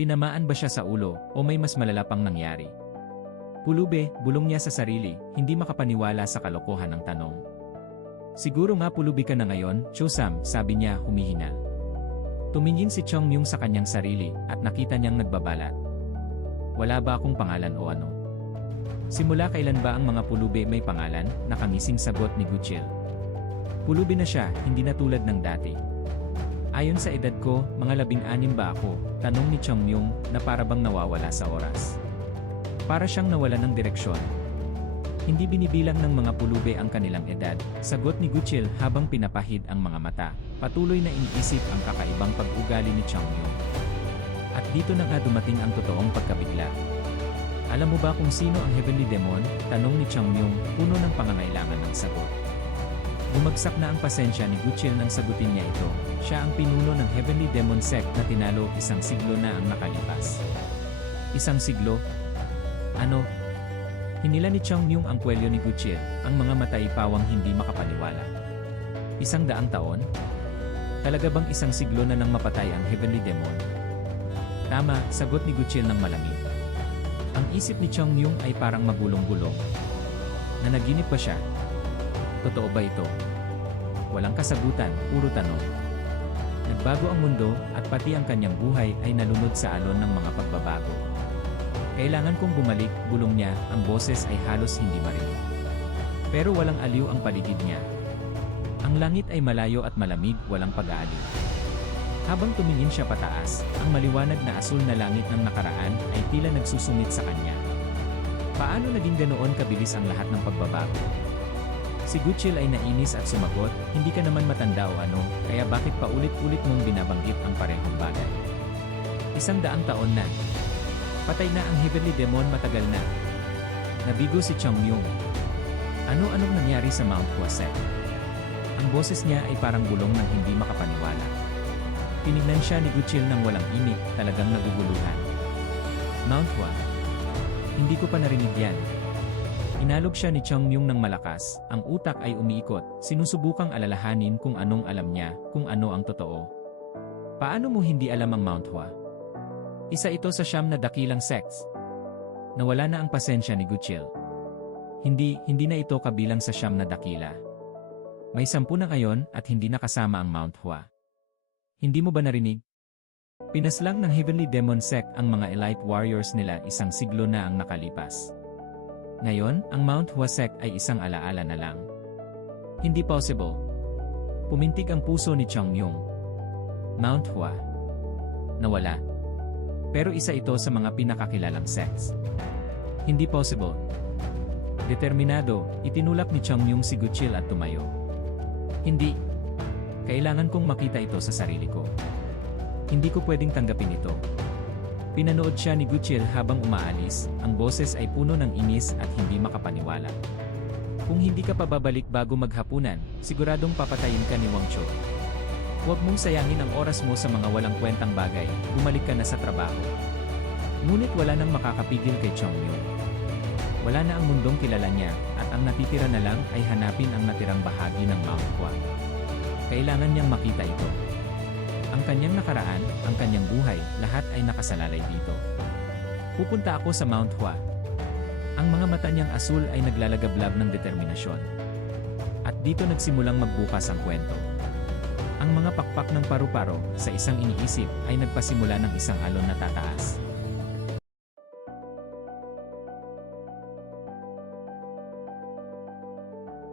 Tinamaan ba siya sa ulo o may mas malala pang nangyari? Pulube, bulong niya sa sarili, hindi makapaniwala sa kalokohan ng tanong. Siguro nga pulubi ka na ngayon, Chosam, sabi niya humihinal. Tumingin si Chongyun sa kanyang sarili at nakita niyang nagbabalat. Wala ba akong pangalan o ano? Simula kailan ba ang mga pulubi may pangalan? Nakangising sagot ni Guchil. Pulubi na siya, hindi na tulad ng dati. Ayon sa edad ko, mga 16 ba ako? Tanong ni Chongyun na parabang nawawala sa oras. Para siyang nawala ng direksyon. Hindi binibilang ng mga pulubi ang kanilang edad, sagot ni Guchil habang pinapahid ang mga mata. Patuloy na iniisip ang kakaibang pag-ugali ni Chongyun. At dito na nga dumating ang totoong pagkabigla. Alam mo ba kung sino ang Heavenly Demon? Tanong ni Chongyun, puno ng pangangailangan ng sagot. Bumagsak na ang pasensya ni Guchil nang sagutin niya ito. Siya ang pinuno ng Heavenly Demon Sect na tinalo 1 siglo na ang nakalipas. 1 siglo? Ano? Hinila ni Chongyun ang kwelyo ni Guchil, ang mga matay pawang hindi makapaniwala. 100 taon? Talaga bang 1 siglo na nang mapatay ang Heavenly Demon? Tama, sagot ni Guchil ng malamig. Ang isip ni Chongyun ay parang magulong-gulong. Nanaginip ba siya? Totoo ba ito? Walang kasagutan, puro tanong. Nagbago ang mundo at pati ang kanyang buhay ay nalunod sa alon ng mga pagbabago. Kailangan kong bumalik, bulong niya, ang boses ay halos hindi marinig. Pero walang aliw ang paligid niya. Ang langit ay malayo at malamig, walang pag-aaliw. Habang tumingin siya pataas, ang maliwanag na asul na langit ng nakaraan ay tila nagsusumit sa kanya. Paano naging ganoon kabilis ang lahat ng pagbabago? Si Guchil ay nainis at sumagot, hindi ka naman matanda o ano, kaya bakit paulit-ulit mong binabanggit ang parehong bagay? 100 taon na. Patay na ang Heavenly Demon matagal na. Nabigo si Chongyun. Ano-anong nangyari sa Mount Hwasek? Ang boses niya ay parang bulong ng hindi makapaniwala. Tinignan siya ni Guchil ng walang imik, talagang naguguluhan. Mount Hwa? Hindi ko pa narinig yan. Inalog siya ni Chongyun ng malakas, ang utak ay umiikot, sinusubukang alalahanin kung anong alam niya, kung ano ang totoo. Paano mo hindi alam ang Mount Hwa? Isa ito sa 9 na dakilang sects. Nawala na ang pasensya ni Guchil. Hindi na ito kabilang sa 9 na dakila. May 10 na ngayon at hindi nakasama ang Mount Hwa. Hindi mo ba narinig? Pinaslang ng Heavenly Demon Sect ang mga elite warriors nila 1 siglo na ang nakalipas. Ngayon, ang Mount Hwa Sect ay isang alaala na lang. Hindi possible. Pumintig ang puso ni Chongyun. Mount Hwa. Nawala. Pero isa ito sa mga pinakakilalang sects. Hindi possible. Determinado, itinulak ni Chongyun si Guchil at tumayo. Hindi. Kailangan kong makita ito sa sarili ko. Hindi ko pwedeng tanggapin ito. Pinanood siya ni Guchil habang umaalis, ang boses ay puno ng inis at hindi makapaniwala. Kung hindi ka pababalik bago maghapunan, siguradong papatayin ka ni Wang Cho. Huwag mong sayangin ang oras mo sa mga walang kwentang bagay, bumalik ka na sa trabaho. Ngunit wala nang makakapigil kay Chongyun. Wala na ang mundong kilala niya, at ang natitira na lang ay hanapin ang natirang bahagi ng Mount Hwa. Kailangan niyang makita ito. Ang kanyang nakaraan, ang kanyang buhay, lahat ay nakasalalay dito. Pupunta ako sa Mount Hwa. Ang mga mata niyang asul ay naglalagablab ng determinasyon. At dito nagsimulang magbukas ang kwento. Ang mga pakpak ng paru-paro sa isang iniisip ay nagpasimula ng isang alon na tataas.